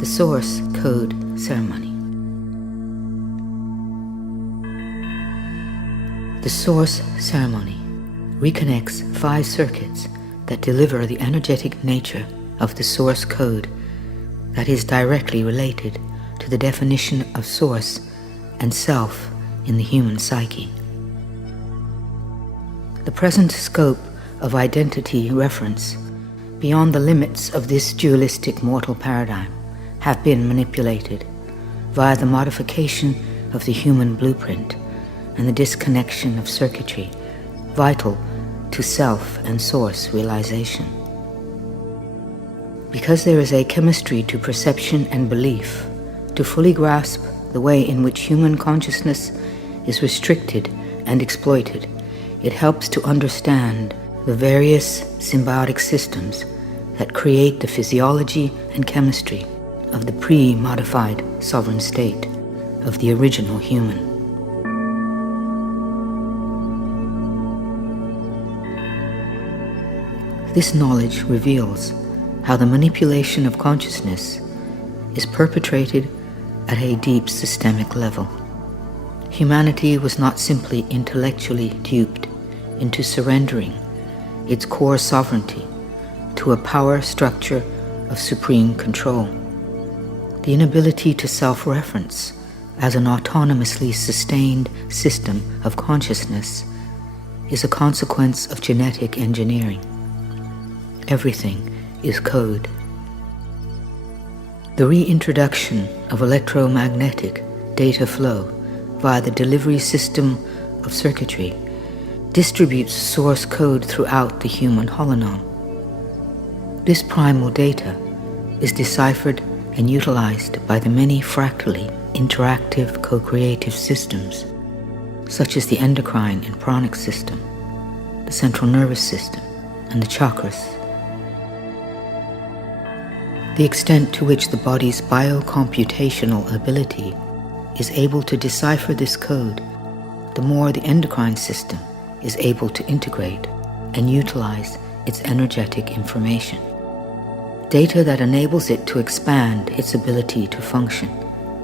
The Source Code Ceremony. The Source Ceremony reconnects 5 circuits that deliver the energetic nature of the source code that is directly related to the definition of source and self in the human psyche. The present scope of identity reference beyond the limits of this dualistic mortal paradigm have been manipulated via the modification of the human blueprint and the disconnection of circuitry vital to self and source realization. Because there is a chemistry to perception and belief, to fully grasp the way in which human consciousness is restricted and exploited, it helps to understand the various symbiotic systems that create the physiology and chemistry of the pre-modified sovereign state of the original human. This knowledge reveals how the manipulation of consciousness is perpetrated at a deep systemic level. Humanity was not simply intellectually duped into surrendering its core sovereignty to a power structure of supreme control. The inability to self-reference as an autonomously sustained system of consciousness is a consequence of genetic engineering. Everything is code. The reintroduction of electromagnetic data flow via the delivery system of circuitry distributes source code throughout the human holonom. This primal data is deciphered and utilized by the many fractally interactive co-creative systems, such as the endocrine and pranic system, the central nervous system, and the chakras. The extent to which the body's biocomputational ability is able to decipher this code, the more the endocrine system is able to integrate and utilize its energetic information. Data that enables it to expand its ability to function.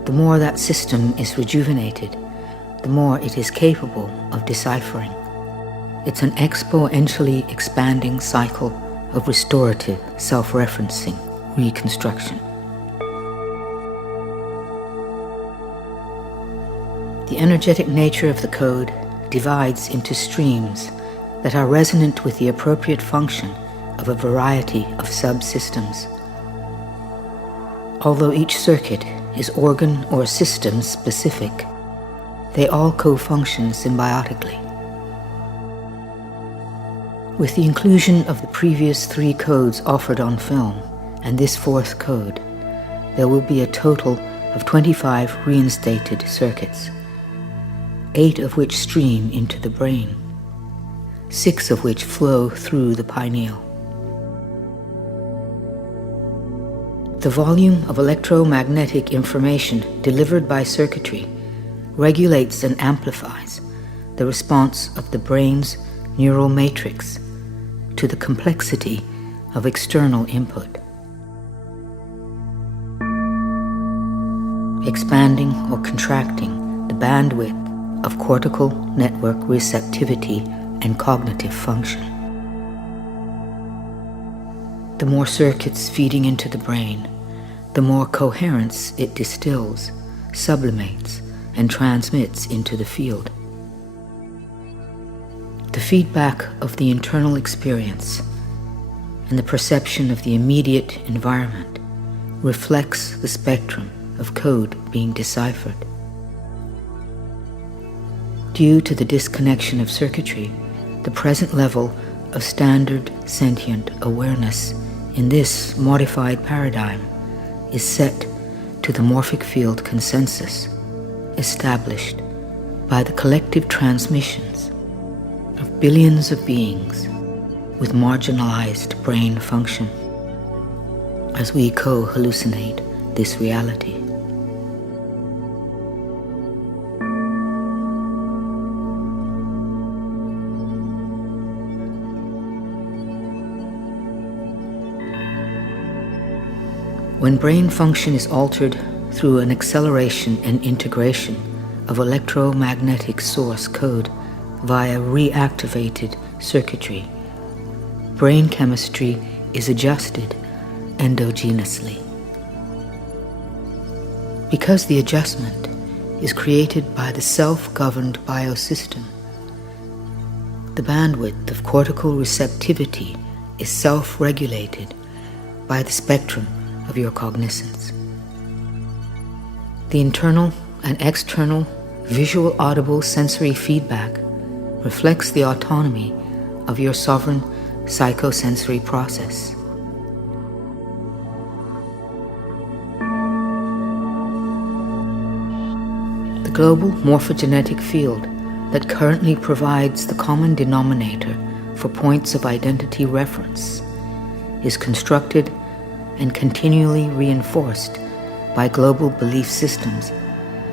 The more that system is rejuvenated, the more it is capable of deciphering. It's an exponentially expanding cycle of restorative self-referencing reconstruction. The energetic nature of the code divides into streams that are resonant with the appropriate function of a variety of subsystems. Although each circuit is organ or system specific, they all co-function symbiotically. With the inclusion of the previous 3 codes offered on film and this 4th code, there will be a total of 25 reinstated circuits, 8 of which stream into the brain, 6 of which flow through the pineal. The volume of electromagnetic information delivered by circuitry regulates and amplifies the response of the brain's neural matrix to the complexity of external input, expanding or contracting the bandwidth of cortical network receptivity and cognitive function. The more circuits feeding into the brain, the more coherence it distills, sublimates, and transmits into the field. The feedback of the internal experience and the perception of the immediate environment reflects the spectrum of code being deciphered. Due to the disconnection of circuitry, the present level of standard sentient awareness in this modified paradigm is set to the morphic field consensus established by the collective transmissions of billions of beings with marginalized brain function as we co-hallucinate this reality. When brain function is altered through an acceleration and integration of electromagnetic source code via reactivated circuitry, brain chemistry is adjusted endogenously. Because the adjustment is created by the self-governed biosystem, the bandwidth of cortical receptivity is self-regulated by the spectrum of your cognizance. The internal and external visual, audible, sensory feedback reflects the autonomy of your sovereign psychosensory process. The global morphogenetic field that currently provides the common denominator for points of identity reference is constructed and continually reinforced by global belief systems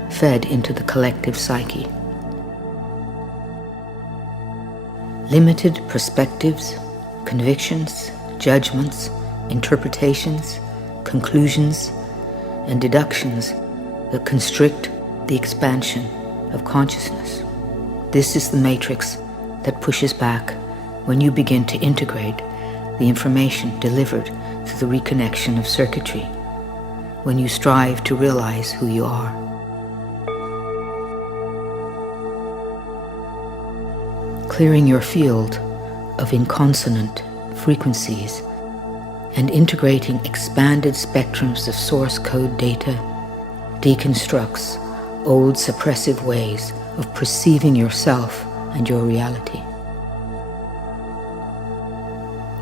fed into the collective psyche. Limited perspectives, convictions, judgments, interpretations, conclusions, and deductions that constrict the expansion of consciousness. This is the matrix that pushes back when you begin to integrate the information delivered through the reconnection of circuitry, when you strive to realize who you are. Clearing your field of inconsonant frequencies and integrating expanded spectrums of source code data deconstructs old suppressive ways of perceiving yourself and your reality.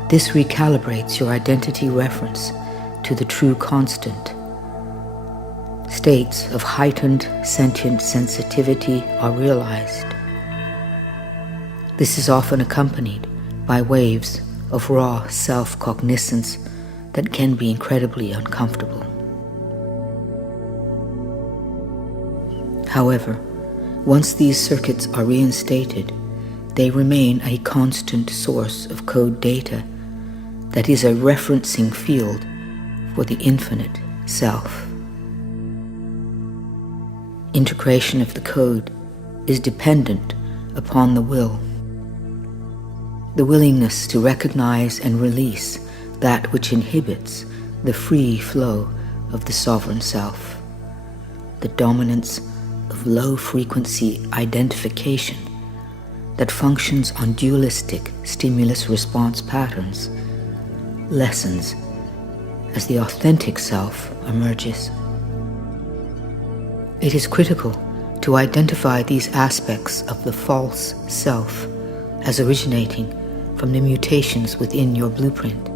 This recalibrates your identity reference to the true constant. States of heightened sentient sensitivity are realized. This is often accompanied by waves of raw self-cognizance that can be incredibly uncomfortable. However, once these circuits are reinstated, they remain a constant source of code data that is a referencing field for the infinite self. Integration of the code is dependent upon the will, the willingness to recognize and release that which inhibits the free flow of the sovereign self, the dominance of low-frequency identification that functions on dualistic stimulus-response patterns lessens as the authentic self emerges. It is critical to identify these aspects of the false self as originating from the mutations within your blueprint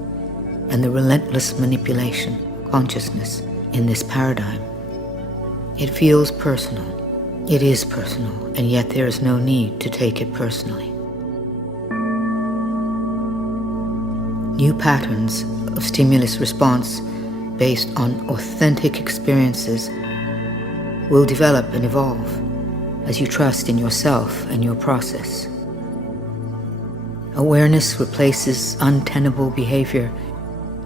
and the relentless manipulation of consciousness in this paradigm. It feels personal. It is personal, and yet there is no need to take it personally. New patterns of stimulus response based on authentic experiences will develop and evolve as you trust in yourself and your process. Awareness replaces untenable behavior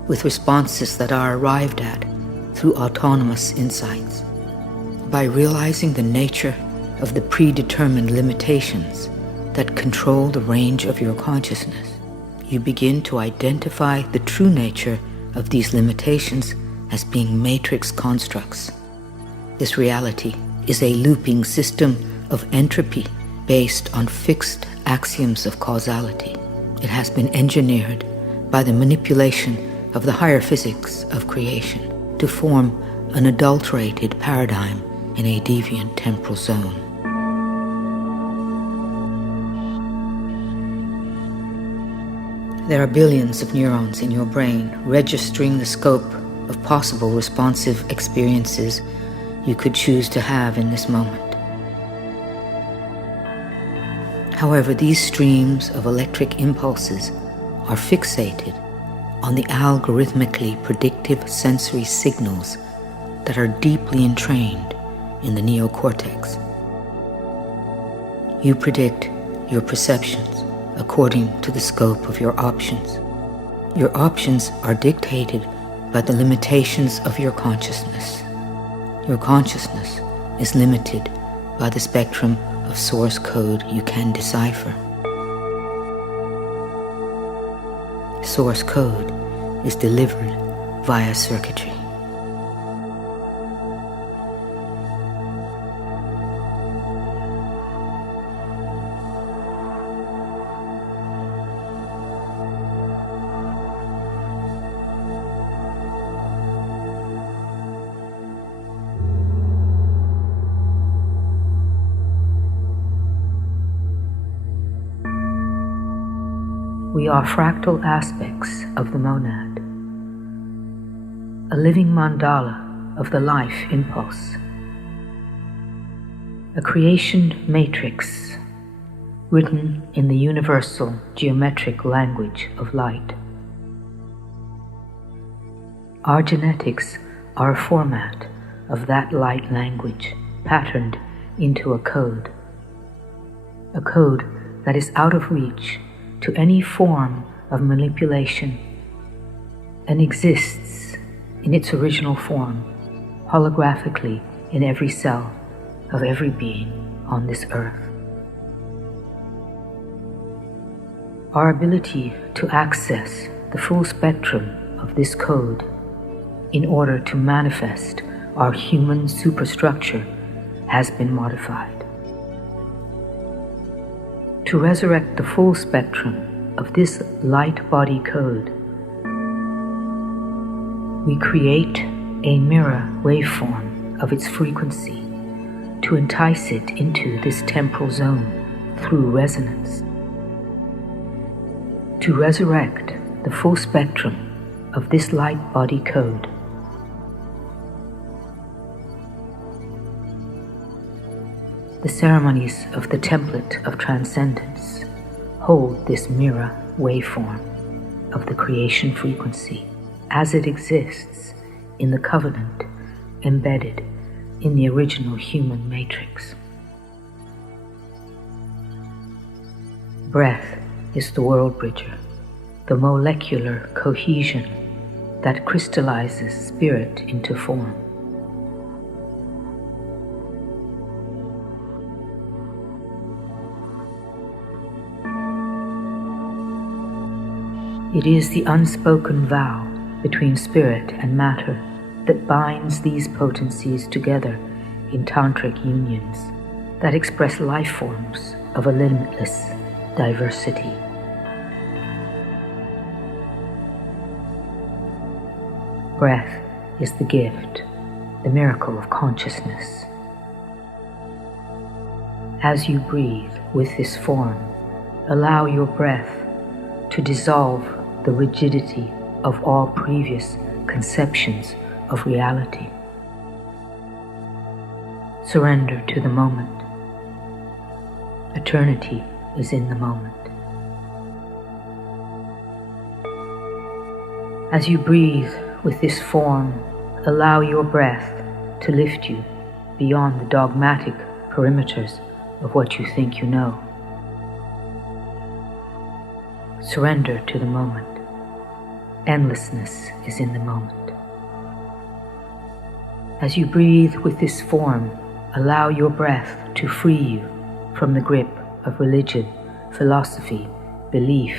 with responses that are arrived at through autonomous insights. By realizing the nature of the predetermined limitations that control the range of your consciousness, you begin to identify the true nature of these limitations as being matrix constructs. This reality is a looping system of entropy based on fixed axioms of causality. It has been engineered by the manipulation of the higher physics of creation to form an adulterated paradigm in a deviant temporal zone. There are billions of neurons in your brain registering the scope of possible responsive experiences you could choose to have in this moment. However, these streams of electric impulses are fixated on the algorithmically predictive sensory signals that are deeply entrained in the neocortex. You predict your perceptions according to the scope of your options. Your options are dictated by the limitations of your consciousness. Your consciousness is limited by the spectrum of source code you can decipher. Source code is delivered via circuitry. We are fractal aspects of the monad, a living mandala of the life impulse, a creation matrix written in the universal geometric language of light. Our genetics are a format of that light language patterned into a code that is out of reach to any form of manipulation and exists in its original form, holographically in every cell of every being on this earth. Our ability to access the full spectrum of this code in order to manifest our human superstructure has been modified. To resurrect the full spectrum of this light body code, we create a mirror waveform of its frequency to entice it into this temporal zone through resonance. To resurrect the full spectrum of this light body code, the ceremonies of the template of transcendence hold this mirror waveform of the creation frequency as it exists in the covenant embedded in the original human matrix. Breath is the world bridger, the molecular cohesion that crystallizes spirit into form. It is the unspoken vow between spirit and matter that binds these potencies together in tantric unions that express life forms of a limitless diversity. Breath is the gift, the miracle of consciousness. As you breathe with this form, allow your breath to dissolve the rigidity of all previous conceptions of reality. Surrender to the moment. Eternity is in the moment. As you breathe with this form, allow your breath to lift you beyond the dogmatic perimeters of what you think you know. Surrender to the moment. Endlessness is in the moment. As you breathe with this form, allow your breath to free you from the grip of religion, philosophy, belief,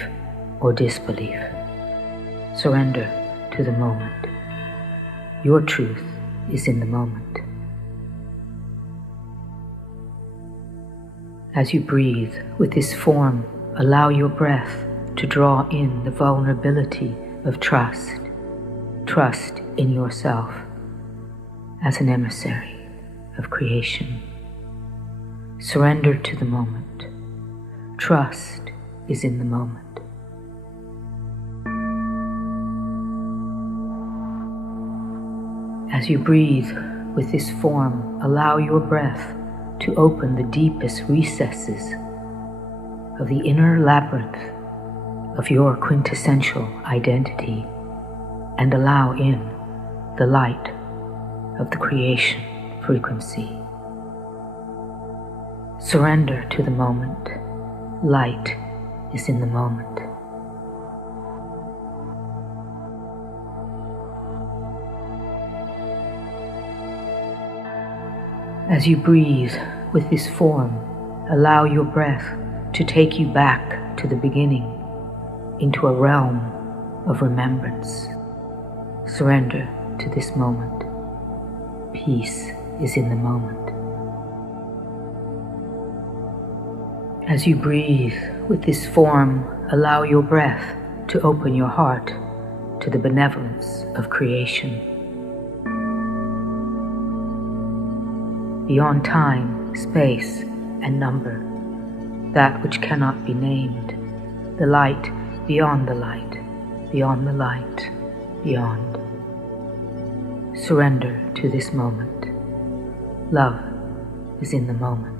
or disbelief. Surrender to the moment. Your truth is in the moment. As you breathe with this form, allow your breath to draw in the vulnerability of trust in yourself as an emissary of creation. Surrender to the moment. Trust is in the moment. As you breathe with this form, allow your breath to open the deepest recesses of the inner labyrinth of your quintessential identity and allow in the light of the creation frequency. Surrender to the moment. Light is in the moment. As you breathe with this form, allow your breath to take you back to the beginning, into a realm of remembrance. Surrender to this moment. Peace is in the moment. As you breathe with this form, allow your breath to open your heart to the benevolence of creation. Beyond time, space, and number, that which cannot be named, the light beyond the light, beyond the light, beyond. Surrender to this moment. Love is in the moment.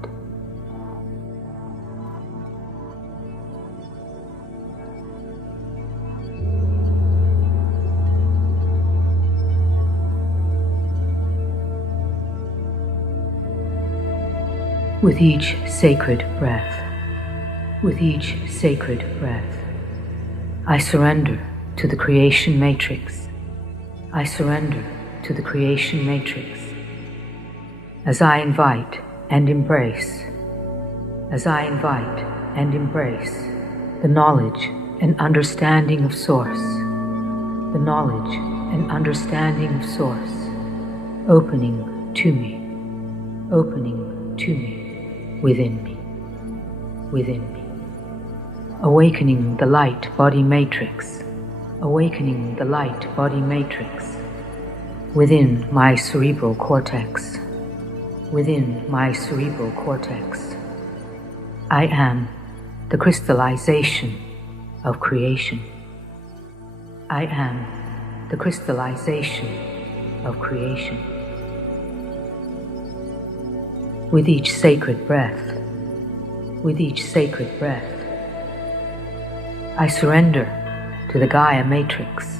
With each sacred breath, with each sacred breath, I surrender to the creation matrix. I surrender to the creation matrix. As I invite and embrace, as I invite and embrace the knowledge and understanding of Source, the knowledge and understanding of Source, opening to me, opening to me. Within me, within me. Awakening the light body matrix, awakening the light body matrix. Within my cerebral cortex, within my cerebral cortex. I am the crystallization of creation. I am the crystallization of creation. With each sacred breath, with each sacred breath, I surrender to the Gaia matrix.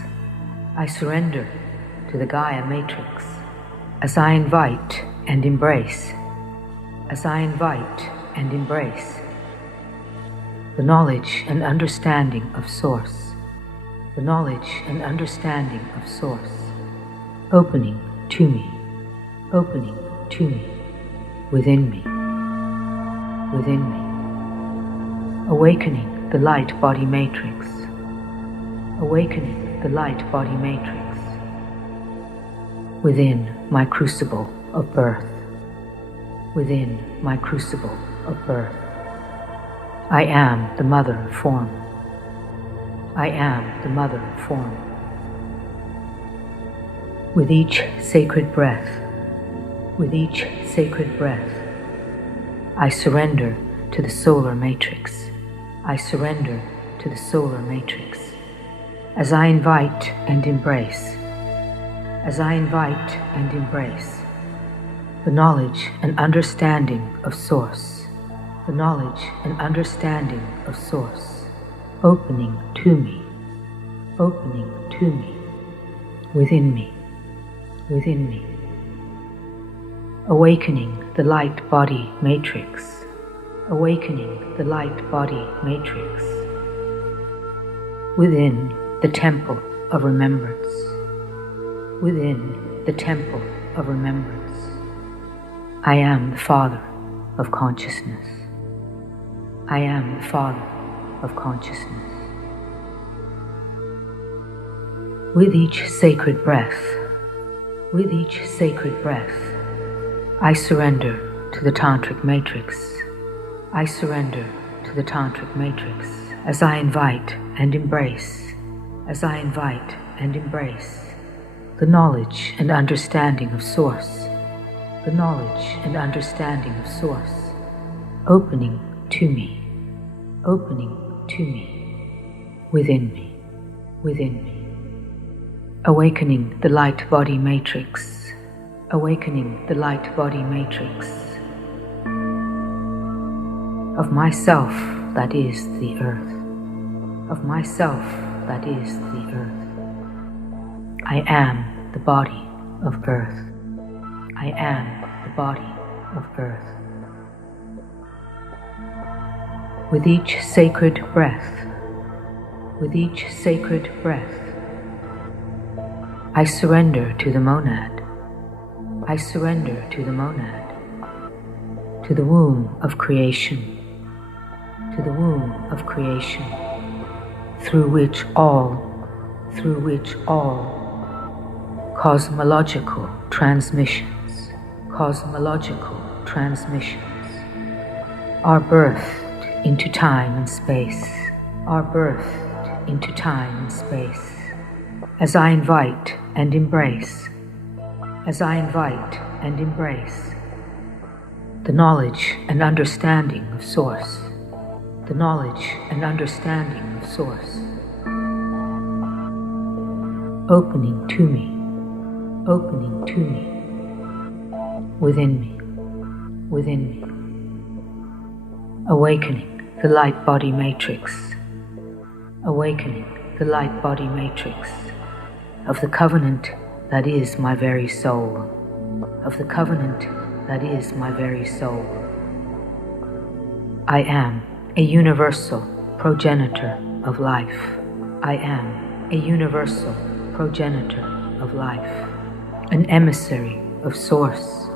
I surrender to the Gaia matrix as I invite and embrace, as I invite and embrace the knowledge and understanding of Source, the knowledge and understanding of Source, opening to me, opening to me. Within me, within me, awakening the light body matrix, awakening the light body matrix, within my crucible of birth, within my crucible of birth. I am the mother of form, I am the mother of form. With each sacred breath, with each sacred breath, I surrender to the solar matrix. I surrender to the solar matrix. As I invite and embrace, as I invite and embrace the knowledge and understanding of Source, the knowledge and understanding of Source, opening to me, opening to me, within me, within me. Awakening the light body matrix, awakening the light body matrix, within the temple of remembrance, within the temple of remembrance. I am the Father of consciousness. I am the Father of consciousness. With each sacred breath, with each sacred breath, I surrender to the tantric matrix. I surrender to the tantric matrix as I invite and embrace, as I invite and embrace the knowledge and understanding of Source, the knowledge and understanding of Source, opening to me, opening to me, within me, within me. Awakening the light body matrix, awakening the light body matrix of myself that is the earth, of myself that is the earth. I am the body of earth. I am the body of earth. With each sacred breath, with each sacred breath, I surrender to the monad. I surrender to the monad. to the womb of creation, to the womb of creation, through which all cosmological transmissions are birthed into time and space, as I invite and embrace, the knowledge and understanding of Source, opening to me, within me, awakening the light body matrix, of the covenant that is my very soul, I am a universal progenitor of life. An emissary of Source.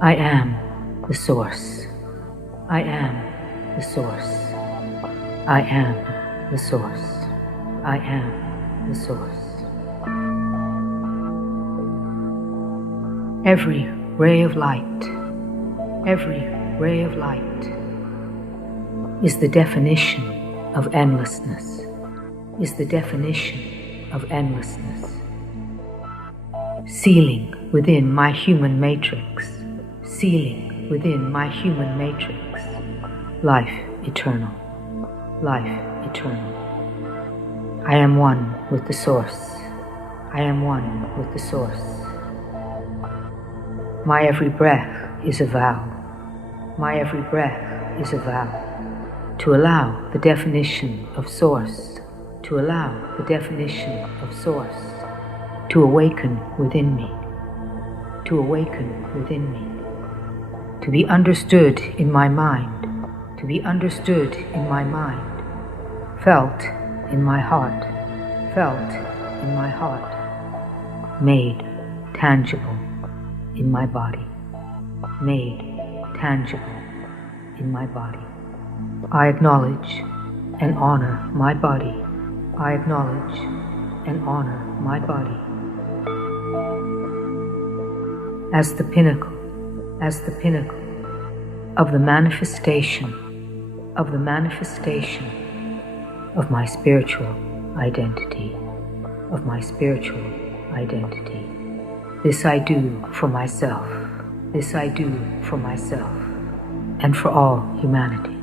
I am the Source. Every ray of light is the definition of endlessness, sealing within my human matrix, life eternal. I am one with the Source. My every breath is a vow. To allow the definition of Source, to awaken within me, to be understood in my mind, felt in my heart, made tangible in my body, I acknowledge and honor my body. As the pinnacle of the manifestation of my spiritual identity. This I do for myself, and for all humanity.